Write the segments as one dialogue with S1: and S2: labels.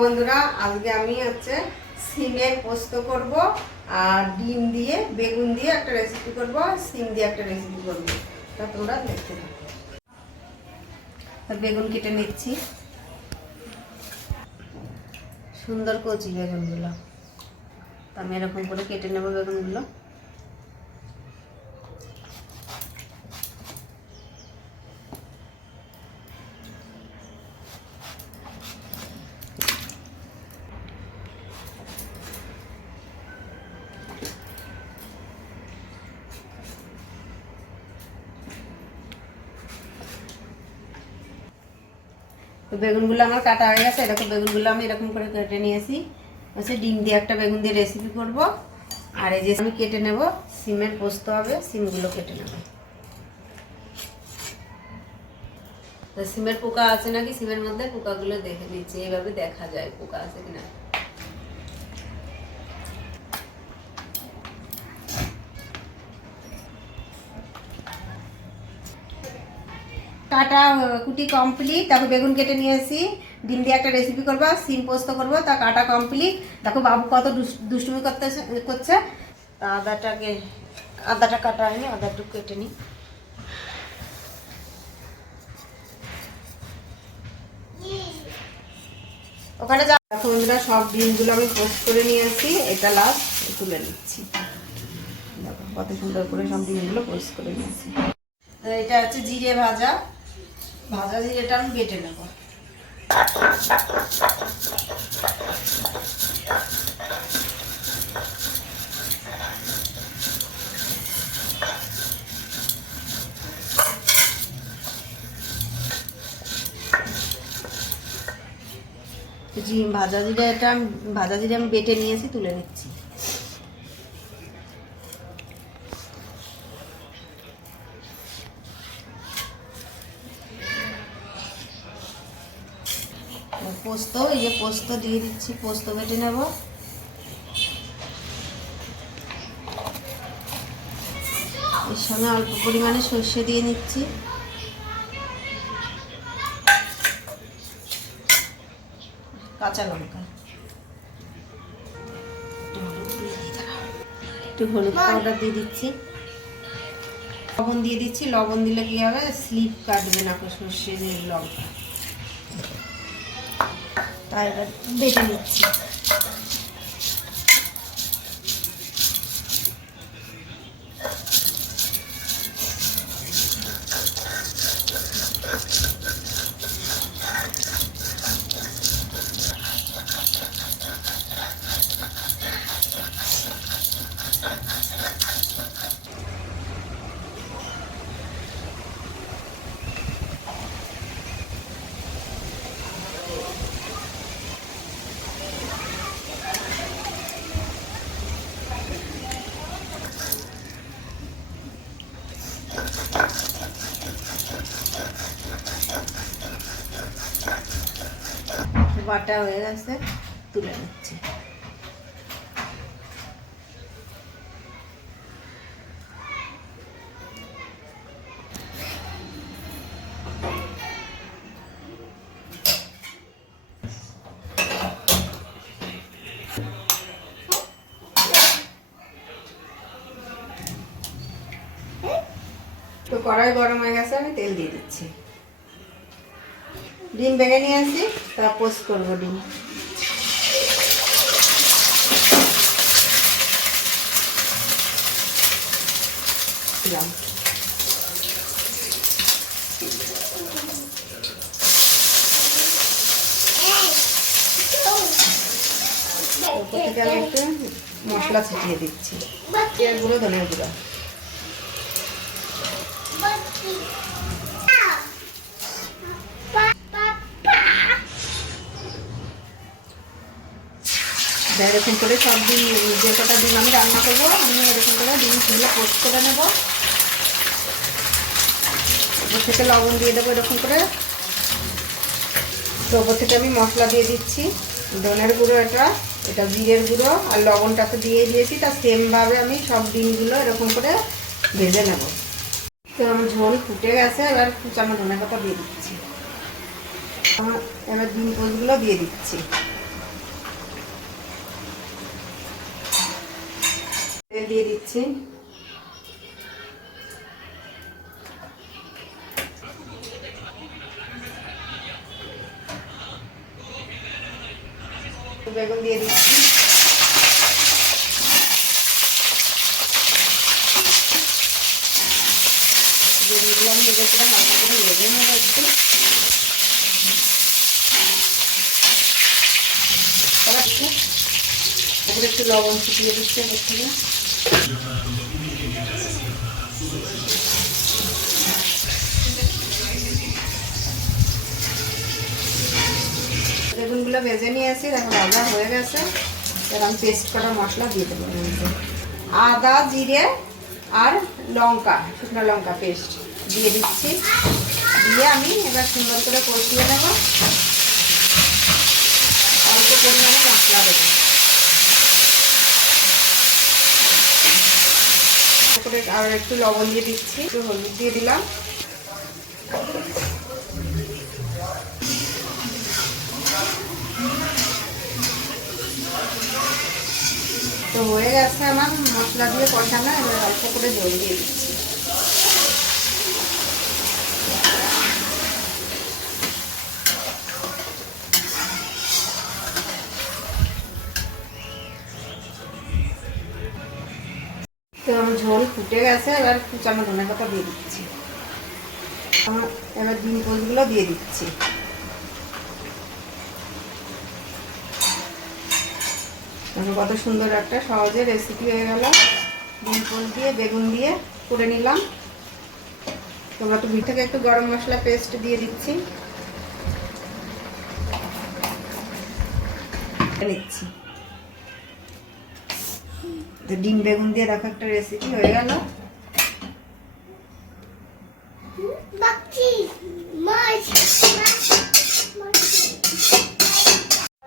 S1: বন্ধুরা, আজকে আমি হচ্ছে সিমের পোস্ত করব আর ডিম দিয়ে, বেগুন দিয়ে একটা রেসিপি করব, সিম দিয়ে একটা রেসিপি করব। তা তোমরা দেখতে থাকো। বেগুন কেটে নিচ্ছি। সুন্দর কচি বেগুনগুলো। আমি এরকম করে কেটে নেব বেগুনগুলো। তো বেগুনগুলো আমার কাটা হয়ে গেছে এরকম বেগুনগুলো আমি এরকম করে কেটে নিয়েছি। হচ্ছে ডিম দিয়ে একটা বেগুন দিয়ে রেসিপি করব। আর এই যে আমি কেটে নেব, সিমের পোস্ত হবে, সিমগুলো কেটে নেব। তো সিমের পোকা আছে নাকি? সিমের মধ্যে পোকাগুলো দেখে নিচ্ছি, এইভাবে দেখা যায় পোকা আছে কিনা। কাটা কুটি কমপ্লিট তারপর বেগুন কেটে নিয়েছি ডিম দিয়ে একটা রেসিপি করব, সিম পোস্ত করব, তা কাটা কমপ্লিট দেখো, বাবু কত দুষ্টুমি করতে করছে। আদাটাকে, আদাটা কাটা হয়নি, আদাটুকু কেটে নিই। ওখানে যা দেখো বন্ধুরা, সব ডিমগুলো আমি পোস্ট করে নিয়েছি এটা লাস্ট তুলে নিচ্ছি। দেখো, কত সুন্দর করে সব ডিমগুলো পোস্ট করে নিয়েছি। এটা হচ্ছে জিরে ভাজা। ভাজা জিরেটা আমি বেটে নেব। ভাজা জিরে এটা ভাজা জিরে আমি বেটে নিয়েছি, তুলে নিচ্ছি। পোস্ত, এই যে পোস্ত দিয়ে দিচ্ছি, পোস্ত বেটে নেব। এর সঙ্গে অল্প পরিমাণে সর্ষে দিয়ে নিচ্ছি। কাঁচা লঙ্কা। একটু হলুদ পাউডার দিয়ে দিচ্ছি। লবণ দিয়ে দিচ্ছি, লবণ দিলে কি হবে? স্লিপ কাটবে না সর্ষে লঙ্কা। তাই এবার বেটে নিচ্ছি বাটা হয়ে গেছে তুলে নিচ্ছি। তো কড়াই গরম হয়ে গেছে আমি তেল দিয়ে দিচ্ছি। ডিম ভেঙে নিয়ে আসি তা পোস্ট করব ডিম। দিলাম। আমি একটু মশলা ছিটিয়ে দিচ্ছি। গুঁড়ো ধনের গুঁড়ো। এরকম করে সব ডিম, যে কটা ডিম আমি রান্না করব, আমি এরকম করে ডিম খুলে পোস্ট করে নেব। ওপর থেকে লবণ দিয়ে দেবো এরকম করে। তো ওপর থেকে আমি মশলা দিয়ে দিচ্ছি, ধনের গুঁড়ো এটা এটা জিরের গুঁড়ো আর লবণটা তো দিয়ে দিয়েছি, তা সেমভাবে আমি সব ডিমগুলো এরকম করে ভেজে নেব। তো আমার ঝোল ফুটে গেছে, এবার কুচানো ধনে পাতা দিয়ে দিচ্ছি। এবার ডিম পোস্টগুলো দিয়ে দিচ্ছি। দিচ্ছি। বেগুন দিয়ে দিচ্ছি বেগুনগুলো আমি ভেজে করে হালকা করে ভেজে নেব একটু তারপর একটু একটু লবণ ছিটিয়ে দিচ্ছে এর বেগুনগুলো ভেজে নিয়েছি দেখো ভাজা হয়ে গেছে। এবার আমি পেস্ট করা মশলা দিয়ে দেবো আদা, জিরে আর লঙ্কা, শুকনো লঙ্কা পেস্ট দিয়ে দিচ্ছি। দিয়ে আমি এবার সুন্দর করে কষিয়ে নেব। অল্প পরিমাণে মশলা দেবো। তারপরে আর একটু লবণ দিয়ে দিচ্ছি, একটু হলুদ দিয়ে দিলাম। তো হয়ে গেছে আমার মশলা দিয়ে কষানো, এবার অল্প করে জল দিয়ে দিচ্ছি। তো ঝোল ফুটে গেছে, এবার কুচানো ধনে পাতা দিয়ে দিচ্ছি। এবার ডিম পোলগুলো দিয়ে দিচ্ছি। কত সুন্দর একটা সহজে রেসিপি হয়ে গেল। ডিম পোল দিয়ে, বেগুন দিয়ে করে নিলাম। তোমরা তো থেকে একটু গরম মশলা পেস্ট দিয়ে দিচ্ছি। নিচ্ছি। তো ডিম বেগুন দিয়ে দেখো একটা রেসিপি হয়ে গেল।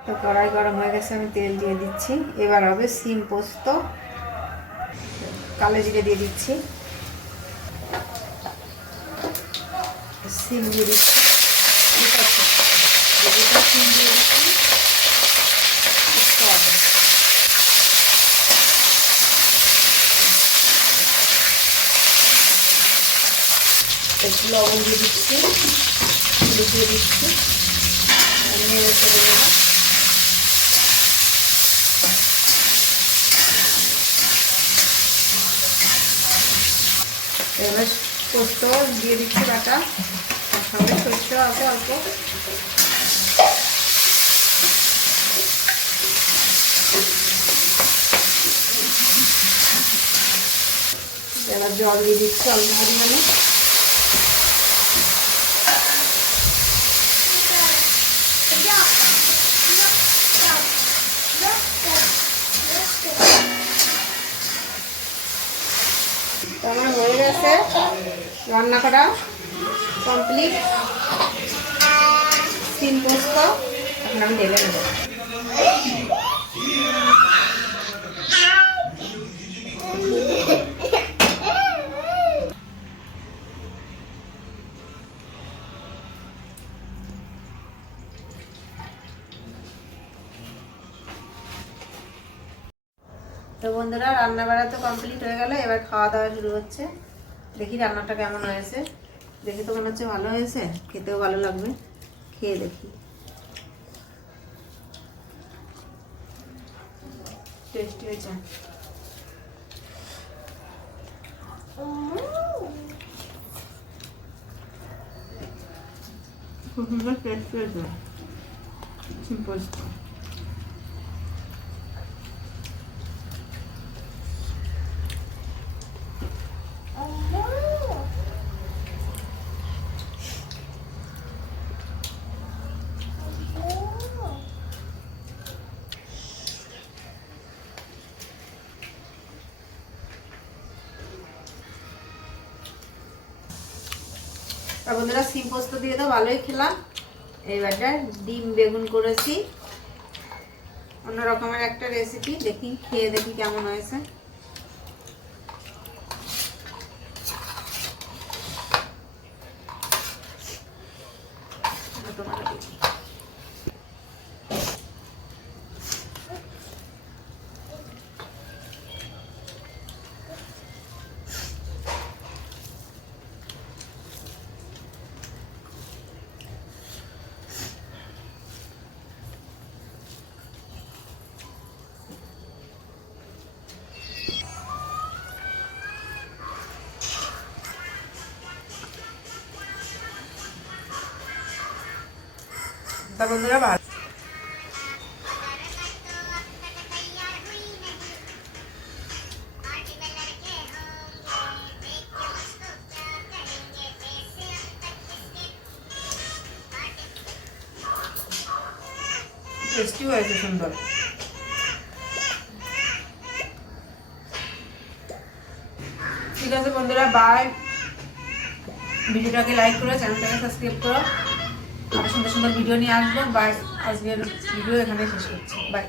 S1: তো কড়াই গরম হয়ে গেছে, আমি তেল দিয়ে দিচ্ছি। এবার হবে সিম পোস্ত। কালো জিরে দিয়ে দিচ্ছি। সিম দিয়ে দিচ্ছি। সিম দিয়ে দিচ্ছি একটু আদা। একটু লবণ দিয়ে দিচ্ছি। হলুদ দিয়ে দিচ্ছি। এবার পোস্ত দিয়ে দিচ্ছি বাটা। সঙ্গে সর্ষে আছে অল্প। এবার জল দিয়ে দিচ্ছি অল্প পরিমাণে। তো আমার হয়ে গেছে। রান্না করা কমপ্লিট সিম পোস্ত। এখন আমি ঢেলে নেব। তো বন্ধুরা রান্না বাড়া তো কমপ্লিট হয়ে গেল, এবার খাওয়া দাওয়া শুরু হচ্ছে। দেখি রান্নাটা কেমন হয়েছে। দেখে তো মনে হচ্ছে ভালো হয়েছে, খেতেও ভালো লাগবে। খেয়ে দেখি। টেস্টি হয়েছে। খুব সুন্দর টেস্ট হয়েছে। আর বন্ধুরা সিম পোস্ত দিয়ে তো ভালোই খেলাম। এবারটা ডিম বেগুন করেছি। অন্য রকমের একটা রেসিপি দেখি, খেয়ে দেখি কেমন হয়েছে। তা বন্ধুরা ভালো টেস্টি হয়েছে সুন্দর ঠিক আছে বন্ধুরা বাই ভিডিওটাকে লাইক করো চ্যানেলটাকে সাবস্ক্রাইব করো আরও সুন্দর সুন্দর ভিডিও নিয়ে আসব। বাই আজকের ভিডিও এখানে শেষ করছি। বাই